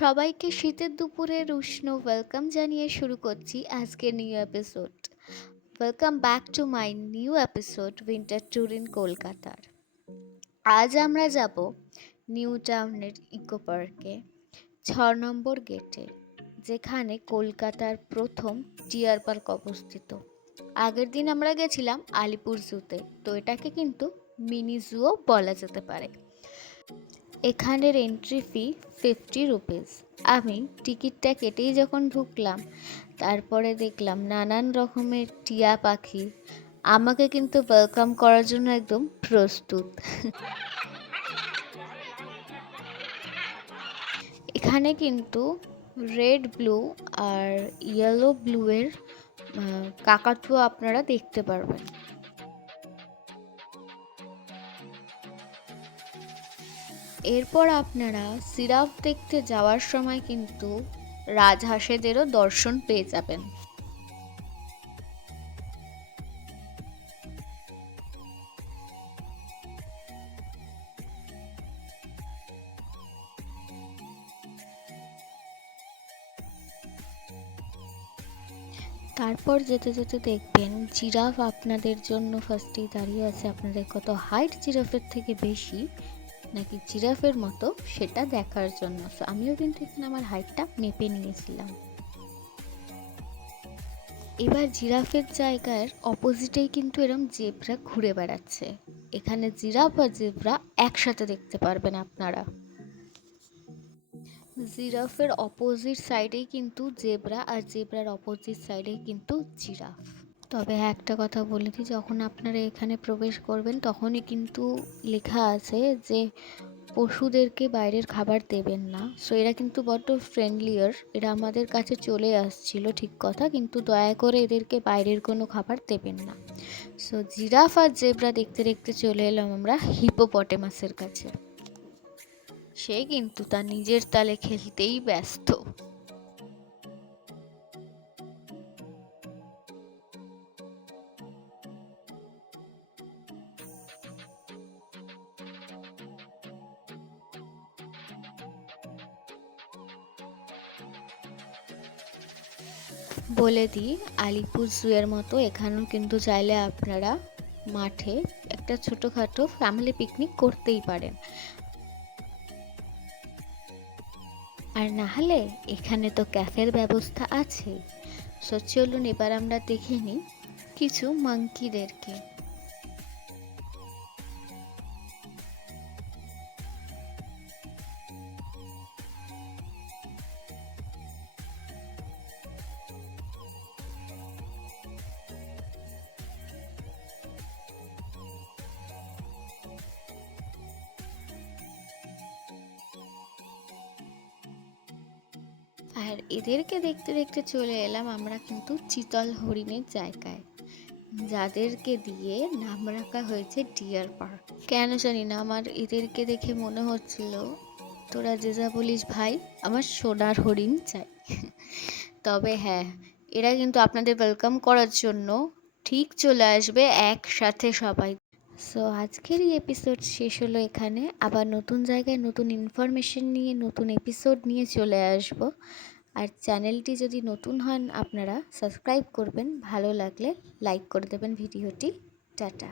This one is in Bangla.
সবাইকে শীতের দুপুরের উষ্ণ ওয়েলকাম জানিয়ে শুরু করছি আজকের new episode. Welcome back to my new episode winter tour in কলকাতার। আজ আমরা যাব নিউ টাউনের ইকো পার্কে, 6 নম্বর গেটে, যেখানে কলকাতার প্রথম ডিয়ার পার্ক অবস্থিত। আগের দিন আমরা গেছিলাম আলিপুর জুতে, তো এটাকে কিন্তু মিনি জুও বলা যেতে পারে। এখানের এন্ট্রি ফি 50 রুপিস। আমি টিকিটটা কেটেই যখন ঢুকলাম, তারপরে দেখলাম নানান রকমের টিয়া পাখি আমাকে কিন্তু ওয়েলকাম করার জন্য একদম প্রস্তুত। এখানে কিন্তু রেড ব্লু আর ইয়েলো ব্লুয়ের কাকাতুয়া আপনারা দেখতে পারবেন। এরপর আপনারা জিরাফ দেখতে যাওয়ার সময় কিন্তু রাজহাঁসেদেরও দর্শন পেয়ে যাবেন। তারপর যেতে যেতে দেখবেন জিরাফ আপনাদের জন্য ফার্স্টেই দাঁড়িয়ে আছে। আপনাদের কত হাইট জিরাফের থেকে বেশি নাকি জিরাফের মতো সেটা দেখার জন্য। সো আমিও কিন্তু এখানে আমার হাইটটা মেপে নিয়েছিলাম। এবার জিরাফের জায়গার অপোজিটেই কিন্তু এরম জেব্রা ঘুরে বেড়াচ্ছে। এখানে জিরাফ আর জেব্রা একসাথে দেখতে পারবেন আপনারা। জিরাফের অপোজিট সাইডেই কিন্তু জেব্রা, আর জেব্রার অপোজিট সাইডেই কিন্তু জিরাফ। তবে একটা কথা বলে দিই, যখন আপনারা এখানে প্রবেশ করবেন তখনই কিন্তু লেখা আছে যে পশুদেরকে বাইরের খাবার দেবেন না। সো এরা কিন্তু বড্ড ফ্রেন্ডলিয়ার, এরা আমাদের কাছে চলে আসছিল ঠিক কথা, কিন্তু দয়া করে এদেরকে বাইরের কোনো খাবার দেবেন না। সো জিরাফ আর জেব্রা দেখতে দেখতে চলে এলাম আমরা হিপোপটেমাসের কাছে। সে কিন্তু তার নিজের তালে খেলতেই ব্যস্ত। বলে দিই, আলিপুর জুয়ের মতো এখানেও কিন্তু চাইলে আপনারা মাঠে একটা ছোটোখাটো ফ্যামিলি পিকনিক করতেই পারেন। আর না হলে এখানে তো ক্যাফের ব্যবস্থা আছে। সো চলুন এবার আমরা দেখে নিই কিছু মাঙ্কিদেরকে। আর এদেরকে দেখতে দেখতে চলে এলাম আমরা কিন্তু চিতল হরিণের জায়গায়, যাদেরকে দিয়ে নাম রাখা হয়েছে ডিয়ার পার্ক। কেন জানি না, আমার এদেরকে দেখে মনে হচ্ছিল তোরা যে যা বলিস ভাই, আমার সোনার হরিণ চাই। তবে হ্যাঁ, এরা কিন্তু আপনাদের ওয়েলকাম করার জন্য ঠিক চলে আসবে একসাথে সবাই। সো আজকের এই এপিসোড শেষ হলো এখানে। আবার নতুন জায়গায় নতুন ইনফরমেশন নিয়ে নতুন এপিসোড নিয়ে চলে আসব। আর চ্যানেলটি যদি নতুন হন আপনারা সাবস্ক্রাইব করবেন, ভালো লাগলে লাইক করে দেবেন ভিডিওটি। টাটা।